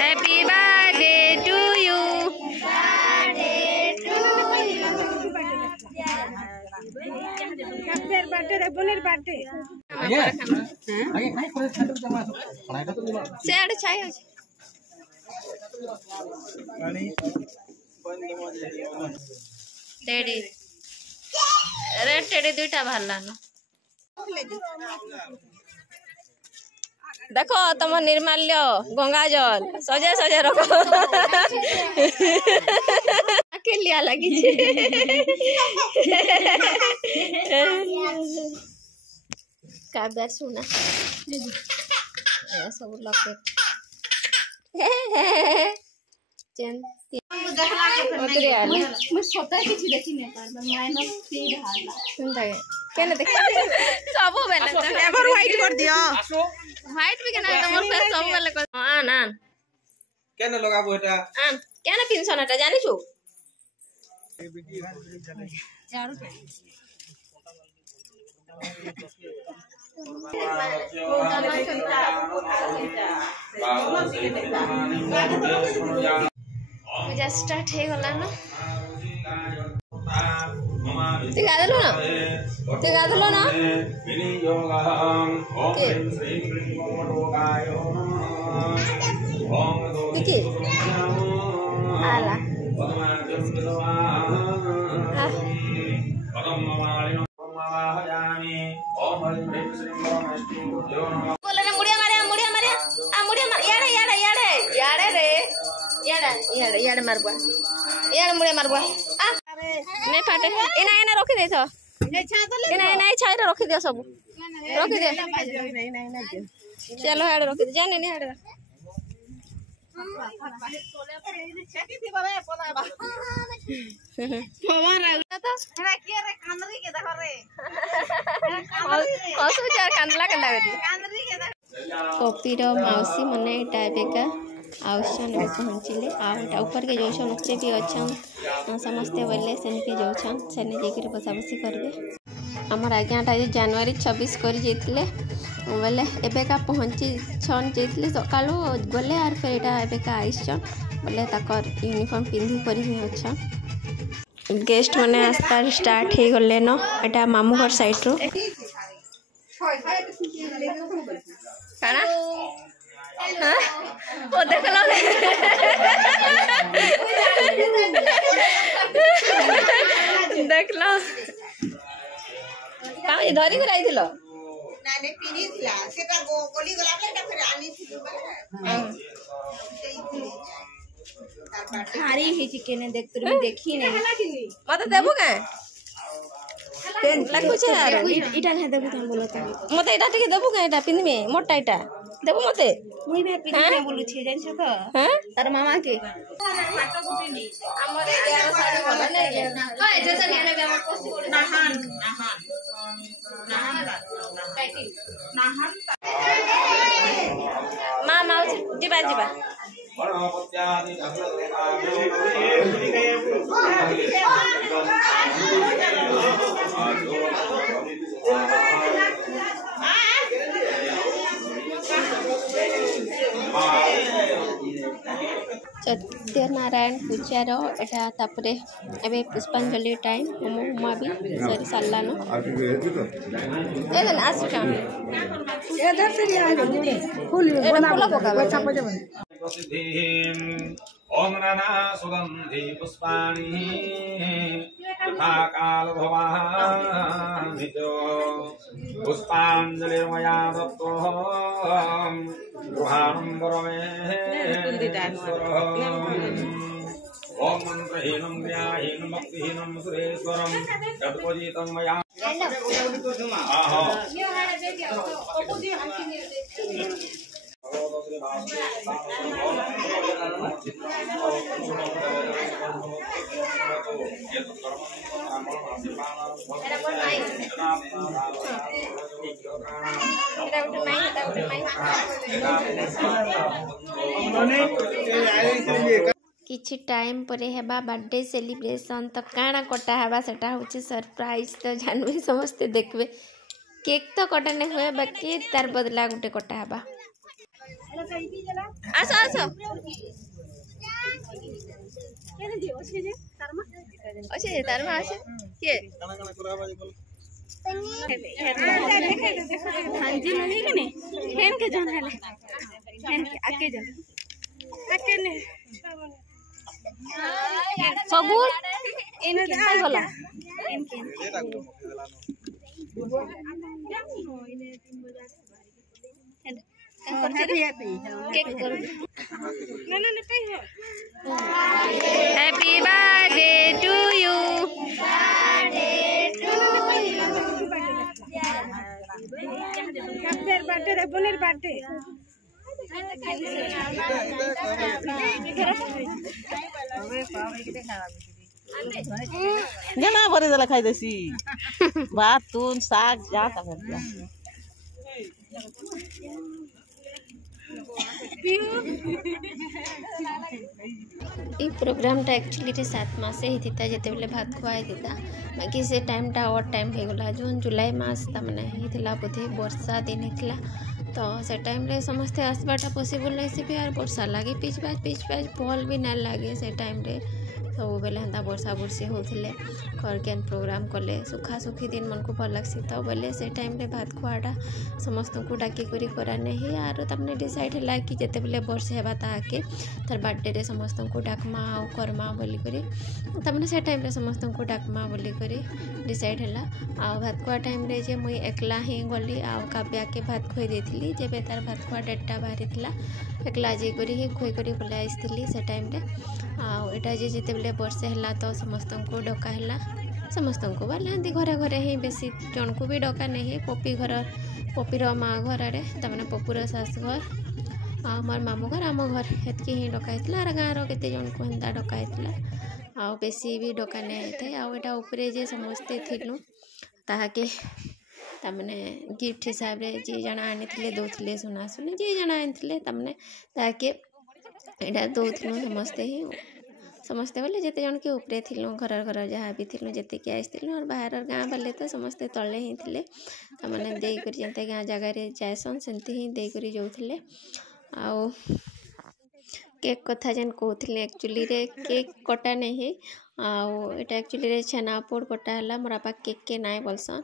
Happy birthday to you. Teddy red teddy दुईटा बाहर देखो तुम निर्माल्य गंगा जल सजे सजे रख के लिया लगी काबर सुना सब लकेट चेन मैं स्वतः किसी देखी नहीं पार -3 हाला सुनता है केने देख सब बेले एवर व्हाइट कर दियो व्हाइट भी केना तमर फेस सब बेले कर आन आन केने लगाबो एटा आन केने पिनसन एटा जानि छु पूजा स्टार्ट है गला ना ते गादलो ना के आला बोले ना मुड़िया मारे याड़े मारबा याड़े मुड़े मारबा आ नहीं फाटे एना रखी दे तो एना छाई रखी दे सब रखी दे चलो याड़े रखी दे जाने नहीं याड़े कॉपीर मौसी मने टाइपेका आउसन पहुँचले आटा ऊपर के जोछन ऊपर भी अच्छा समस्ते बोले सेन के जोछन सेने जेकर बसा बसी करबे हमर आज्ञाटा जनवरी 26 कर जेतले बोले एबेका पहुँची छन जेतले सकाळो गले आर फिर एटा एबेका आइछन बोले ताकर यूनिफॉर्म पिंधी करी ही अच्छा गेस्ट माने आस्ता स्टार्ट हे गले न एटा मामू घर साइड रो काना हां ओ देखलो देखलो का ये धरी कर आइथिलो ना ने पिनी थिला सेटा गोली गला एटा फिर आनी थिलु खारी ही चिकन देख तुम देखी नहीं मत देबो का लागु छ इटा ना देबो तुम बोलता मते इटा टिके देबो का इटा पिन में मोटा इटा देबो मते मुई बे पिन में बोलु छी जान छ तो हां तार मामा के फाटो गुटिनी हमर 11 साल बोला नहीं ओए जैसे यारे बे हमर कोसी नाहन मामा जीवा जीवा सत्यनारायण पूजार एटा तापरे एबे पुष्पांजलि टाइम उमा भी सरी सालान एदन आसका एदर से आ गए फूल फूल पका ओम नाना सुगंधि पुष्पाणि काल भवानितो पुष्पांजलिर्मया दत्तो गृहाणंबरमे ओम मंत्रहीनं व्याहीनं भक्तिहीनं सुरेश्वरं यत्पूजितं मया आहा किछि टाइम पर हेबा बर्थडे सेलिब्रेशन तो काना कटा हेबा सेटा होचे सरप्राइज तो जानबे समस्ते देखबे केक तो कटा नहीं हुए बाकी तार बदला गुटे कटा हेबा आसो आसो अच्छे तार मा आसे के हांजी मनी के ने हेन के जन हले हेन के आके जन आके ने सगुर इनके हाय होला इनके हैप्पी बर्थडे टू यू কাপের বার্থডে রে বোনের বার্থডে जना भरे देला खाइ देसी भात तुन साग जा त भर ये प्रोग्रामटा एक्चुअली 7 मास ही थी जिते बेले भात खुआई था बाकी से टाइमटा और टाइम हो गला जून जुलाई मास तमने होता बोधे वर्षा दिन होता तो से टाइम रे समस्ते आसबाटा पॉसिबल नहीं भी और वर्षा लगे पिच पाच भल भी ना लगे से टाइम रे सब बेले हेन्ता वर्षा बुर्सी होते घर केन प्रोग्राम कले सुखा सुखी दिन मन को भल लग्सी तो बोले से टाइम रे भात खुआटा समस्त को डाकी करी करा नहीं आरो तमने डिसाइड है कि जिते बेले वर्ष हेबा ताके तार बर्थडे रे समस्त को डाकमा आ करमा बोली करी तमने से टाइम रे समस्त को डाकमा बोली करी डिसाइड है आ भात खुआ टाइम रे जे मुई एकला ही गली आ काव्या के भात खुई देथिली जेबे तार भात खुआ डेटा बाहरी थिला एकला जे करी ही खुई करी बोले आइसथिली से टाइम रे आ एटा जे जिते बेले वर्षे है तो समस्त को डका है समस्त को बाले हंती घरे घरे ही बेसी जन को भी डका नहीं पपी घर पपीर माँ घर आड़े तमें पपुर सास घर आमर मामू घर आम घर हेतकी ही डकाई आर गाँव केते जन को हेन्ता डकाई आ बेसी भी डका नहीं थे आटा उपरे जे समस्ते थिलु ताके तमने गिफ्ट हिसाब रे जी जन आनी दौले सुना सुनी जी जन आनी तमने ताके एटा दौलु समस्ते बोले जिते जन के उपरे थिलु घर घर जहाँ भी थिलु जिते कि आइलु और बाहर गाँ वाले तो समस्ते तले ही थे तमने देकर जते गाँ जगार जाएसन सेमती ही देकर जाऊे आउ केक कथा जेन कहते एक्चुअली रे केक कटा नहीं आउ एटा एक्चुअली रे छेनापोड़ कटा है मोर बापा केक के नाई बोलसन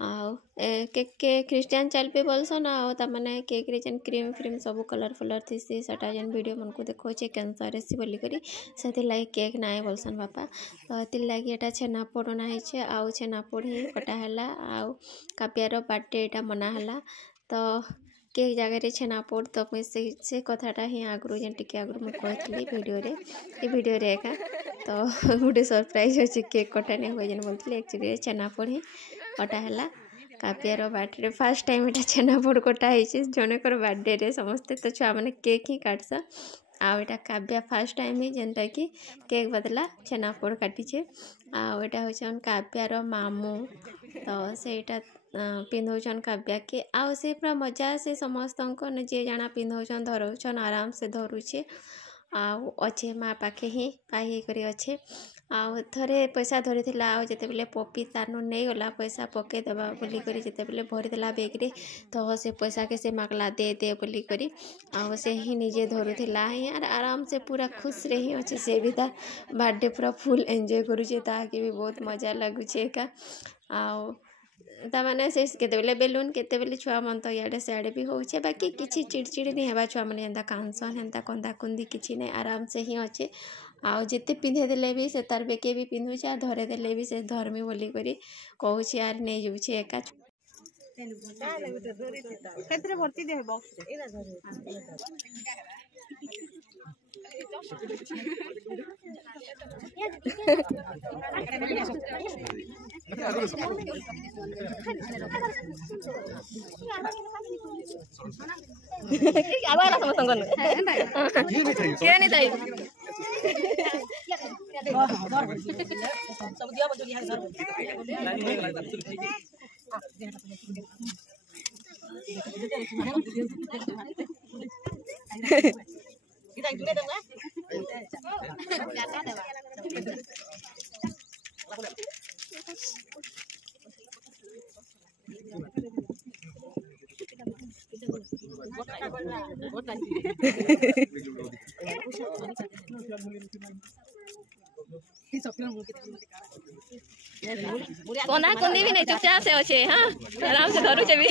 आउ केक के क्रिस्टियन चाइल पे बोलसन आउ तमने केक रे जेन क्रीम फ्रीम सब कलर फलर थी सटा जेन वीडियो मन को देखो कैंसर सी बोली करी से लगे केक नाई बोलसन बापा तो ये लगे एटा छेनापोड़ ना है आउ छेनापोड़ ही कटा है आउ काव्यार बर्थडे एटा मना तो केक जगह छेनापोड़ तो मुझे से कथाटा ही आगु जेन टिके आगु मुझे कहती वीडियो रे एका तो गोटे सरप्राइज अच्छे केक कटा नहीं हुए जेन बोलती एक्चुअली छेनापोड़ ही कटा है काव्यार बर्थडे फास्ट टाइम एटा छेनापोड़ कटाई जनकर बर्थडे रे समस्ते तो छुआ मैंने केक ही काटस आटा काव्या फास्ट टाइम ही जेनटा कि केक बदला छेनापोड़ काटिचे आटा हूँ काव्यार मामू तो सेटा पिंधौन काव्या के आउ से पूरा मजा से समस्त जी जाना पिंधौन धरौन आराम से धरुचे आउ अच्छे माँ पाखे ही पाई करी अच्छे आउ थरे पैसा धरी आउ जिते बेले पपी तारनु नहीं गला पैसा पके देबा बोली करी जिते बेले भरी देला बैग रे तो से पैसा के से मागला दे दे बोली करी आउ से ही निजे धरुथिला यार आराम से पूरा खुश रही अच्छे से भी तार बर्थडे पूरा फुल एंजॉय करुचे ताकि भी बहुत मजा लगुचे का आउ तमाने से केते बेले बेलून केते बेले छुआ मन तो इे सियाड़े भी होचे बाकी किसी चिड़चिड़ नहीं है छुआ मैंने एंता कांसन एंता कंदा कुंदी किसी नहीं आराम से ही अच्छे आउ जिते पिंधे देले भी से तार बेके भी पिंधुचे आ धरे देले भी से धर्मी बोली करी कहूँ यार नहीं जाऊे एका कोना कुंदी भी नहीं चुपचाप से अच्छे हाँ आराम से धरू भी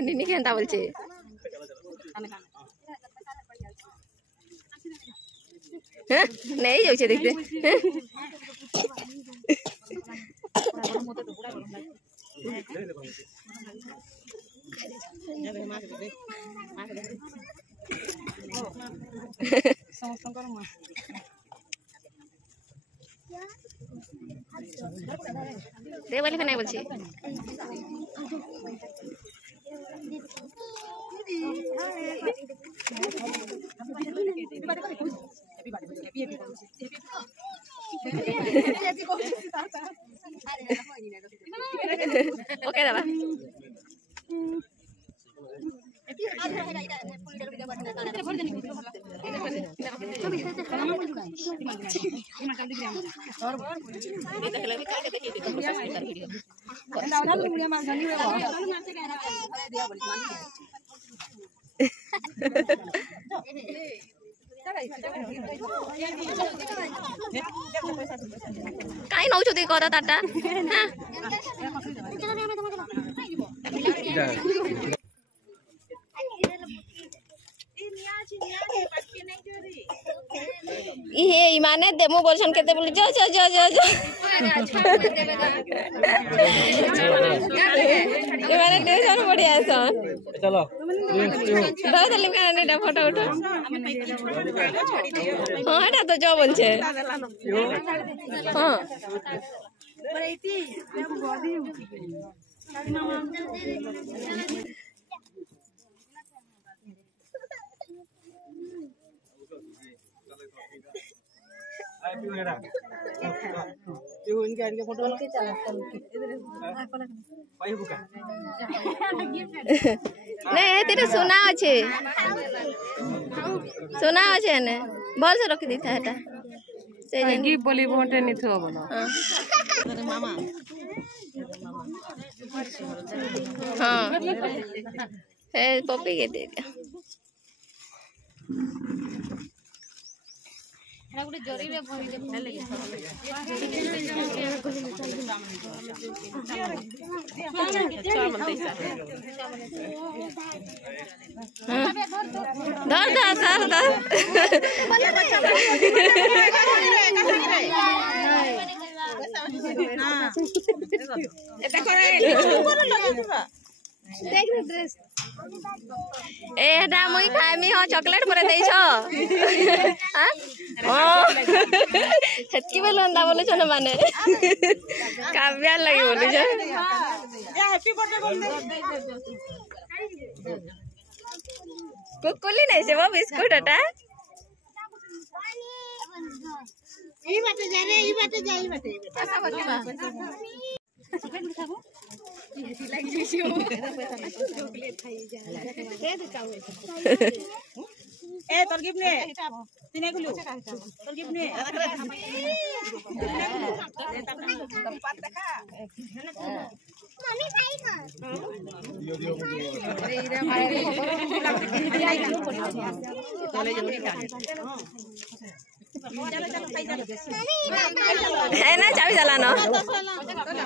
निनी केनता बोलछे नहीं जाउछे देखते दे बोले नहीं बोलछे ओके दादा कहीं नौ चुदी कर ताटा ये इमाने देमो बोलछन केते बोली जो जो जो जो जो इमाने टेंशन बढ़िया सन चलो दो तलिम का ने फोटो उठो हां एटा तो जो बोलछे हां इनके फोटो नहीं तेरे सुना अच्छे ने बोल से रख दी था एटा से की बोली बोंटे नहीं थो बोलो मामा हां ए पप्पी के दे दिया गुटे जरी रे भरी दे धर धर धर धर एटा मुई खाइमी हो चॉकलेट परे देइछ हां हेतकी बेल अंदा बोले छ न माने काव्या लगी बोले छ हैप्पी बर्थडे बोल दे कुकुली नहीं से वो बिस्कुट हटा ई बाटे जा रे ई बाटे जा ई बाटे ए तोर गिफ्ट ने तिने गुलु तोर गिफ्ट ने पात देखा मम्मी भाई का चले जल्दी खा है ना चाबी चलाना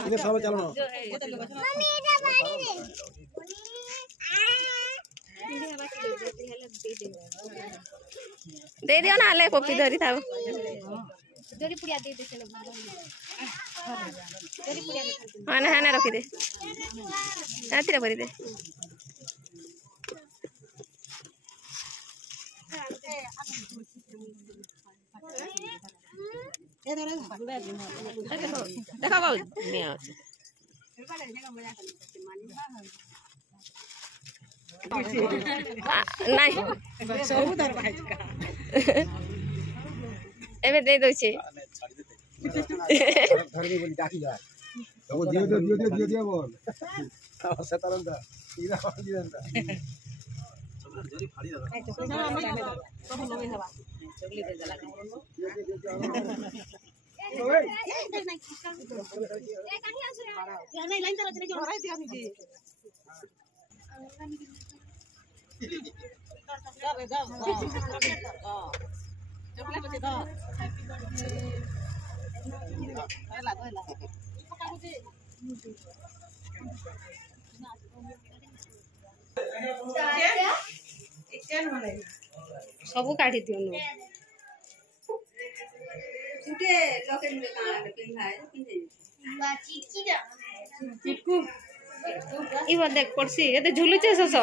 इने सब चलनो मम्मी एटा बाड़ी दे दियो ना ले पप्पी धरी थाओ जोरी पुड़िया दे दे चलो जोरी पुड़िया दे हां ना रखी दे राती रे भरी दे देखो बाबू मैं आछे नहीं सब दर भाई का एबे दे दो छे घर में बोली डाकी जा तो दियो बोल सतारंदा इरा वाली दंदा जरी फाड़ी दादा सब लोगे हवा चगली दे जला ओए नहीं लाइन चला चले भराई दिया थी अरे जा चपले पे दो हैला सब काटी दियो नु छुटे लॉकेट में कहां पिन है चिटकू ई बात देख पड़सी एते झुलुचे सस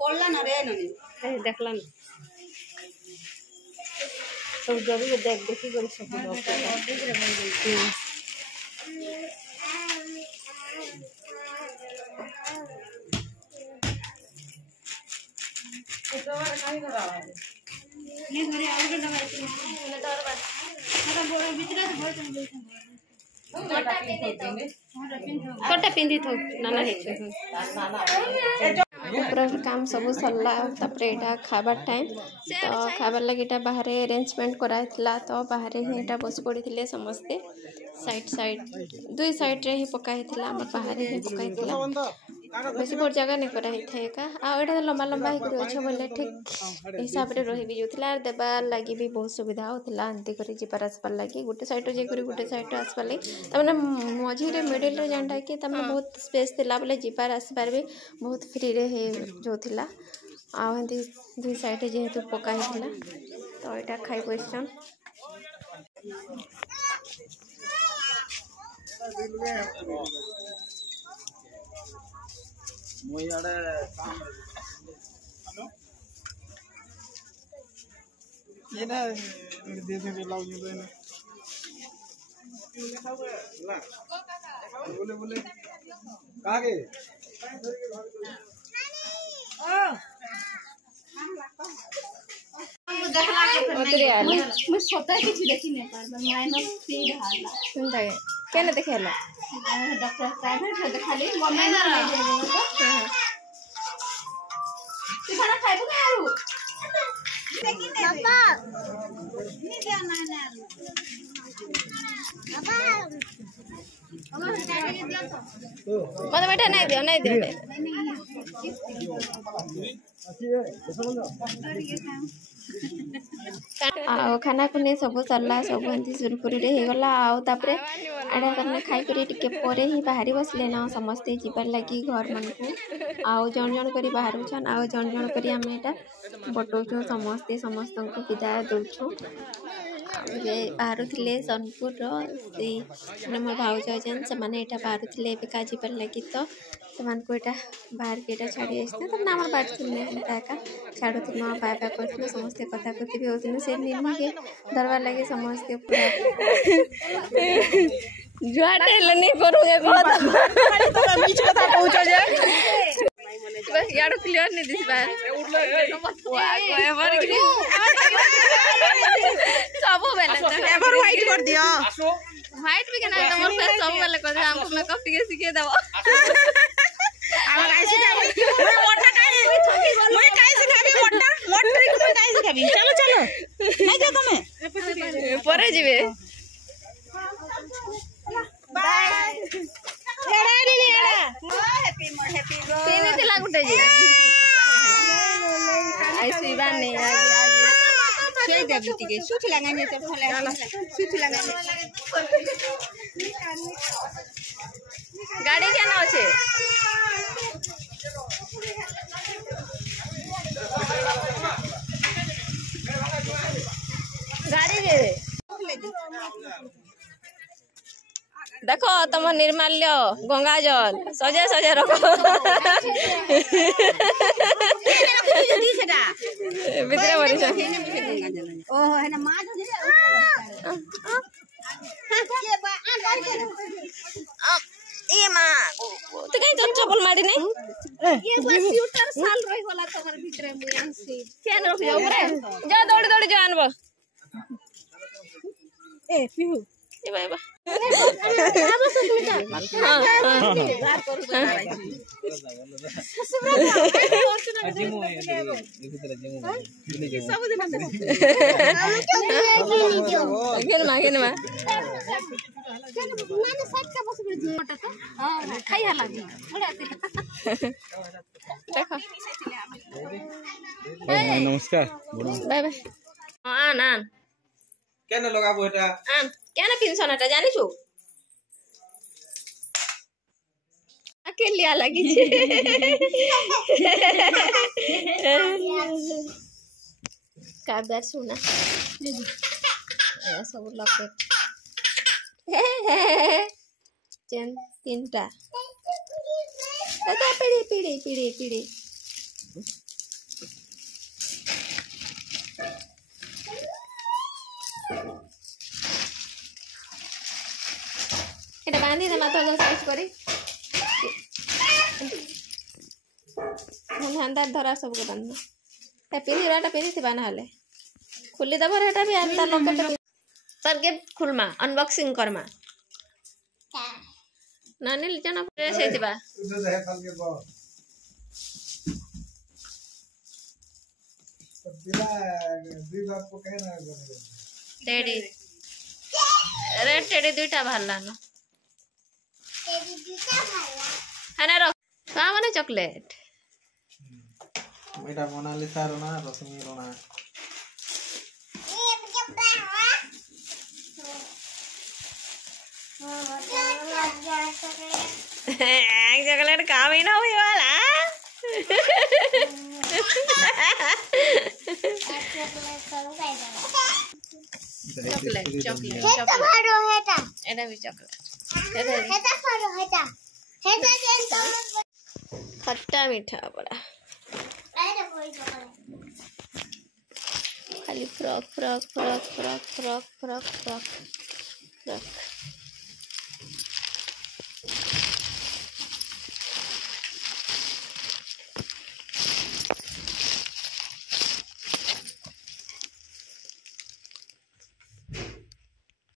पड़ला ना रे ननी देखला ना सब जरूर देख देखी कर सब ये घरे आगे दवा ने दर बात मेरा बोरा भीतर से बोल कोटा पिंदी थो नाना हे पूरा काम सब सरला तापरे एटा खाबार टाइम तो खाबार लगी एटा बाहर अरेंजमेंट कराइतला तो बाहर ही एटा बस पड़ीथिले समस्ते साइड दुई साइड रे ही पकाइतला हम बाहर ही पकाइतला बेसी बड़ जगह नहीं करा थे का आ एटा लंबा लंबा ही करी अछि बोले ठीक हिसाब रे रही भी जोथिला आर देबा लागि भी बहुत सुविधा होतला अंती करी जिपार आसपार लागि गुटे साइड जे करी गुटे साइड आसपार लागि तमने मझी रे मिडिल रे जानटा कि तमने बहुत स्पेस थिला बोले जिपार आसपार भी बहुत फ्री रे हे जोथिला आ हंती दुई साइड जेहेतु पकाई थिला तो एटा खाई क्वेश्चन मोई आड़े ये ना दे दे लाओ ये दे ना बोले कहाँ के मैं स्वतः किसी देखी नहीं पार -3 हाला सुनता है केने देखेला डॉक्टर प्राइवेट में खाली गवर्नमेंट में नहीं देबो तू खाना खाइबो के आरू पापा नहीं दे ना पापा अगर काटे दियो तो कौन बेटा नहीं दियो आओ खाना खुने सब सरला सब एंती सुरखुरी रे हे गला आओ तापरे आडा करने खाई करी टिके परे ही बाहरी बसले ना समस्ते जीवार लगी घर मन को आओ जण जण करी बाहर छन आओ जण जण करी हम एटा बटोचो समस्ते समस्त को विदाय दउछो ये बाहर थिले सोनपुर रो से मोर भाउज जन से माने एटा बाहर थिले बेका जीवार लगी तो समान को एटा बाहर के एटा छाड़ी आइते त नामर बात थिले एटा का छाड़ो त ना पाए पाए करथिले समस्त कथा कथि भी होथिले से निर्मी के दरबार लगे समस्त जुआटे लनी करूंगे बहुत तो बीच कथा पहुंचो जे बस याडो क्लियर नहीं दिस बार एवर की सब बेले एवर व्हाइट कर दियो व्हाइट भी केना तमर फेस सब बेले कर हमको मेकअप टिके सिखे देबो आवा गाइस मैं मोटा काई मैं काई सिखाबी मोटा ट्रिक मैं काई सिखाबी चलो नहीं जा तमे परे जीवे बाय एड़ा दीदी एड़ा हैप्पी गो तेने ते लागुटे जी आई सुइबा नहीं आगे छे देबी टिके सुथ लगाने तो भले सुथ लगाने गाड़ी केना अछि गाड़ी जे देखो तुम निर्माल्य गंगा जल सजे सजे रखो भितरे बड़ी ये माँ तो कहीं तो चप्पल मारी नहीं ये बस स्वेटर साल रही वाला तोहर भीतर में से फैन रख जाओ रे जा दौड़ी दौड़ी जा आनबो ए पिहू ए बाय बा आबो सुमिता हां बात करू सब दिन गेन मा माने साथ का बस बजे हां खाई हला बड़ा देखो नमस्कार बाय बाय आन आन केना लगाबो এটা आन केना पिनसन এটা জানিছো अकेलिया लगी छे का बात सुना ए सब लॉकेट चेन तीनटा दादा पीड़ी पीड़ी पीड़ी पीड़ी এটা বাঁধি দে মাথা সাইজ করে हम अंदर धरा सब को बांध ए पिनीराटा पिनी बाना हले खुली दबर हेटा भी अंदर लॉकेट सब के खुलमा अनबॉक्सिंग करमा नानी जना प्रेस हेतिबा टेडी रेड टेडी दुईटा भाला न है ना का माने चॉकलेट मेरा मोनालिसा रोना रश्मि रोना एक चॉकलेट काम ही ना हुई वाला चॉकलेट चॉकलेट चॉकलेट एटा भी चॉकलेट खट्टा मीठा बड़ा खाली frock frock frock frock frock frock frock frock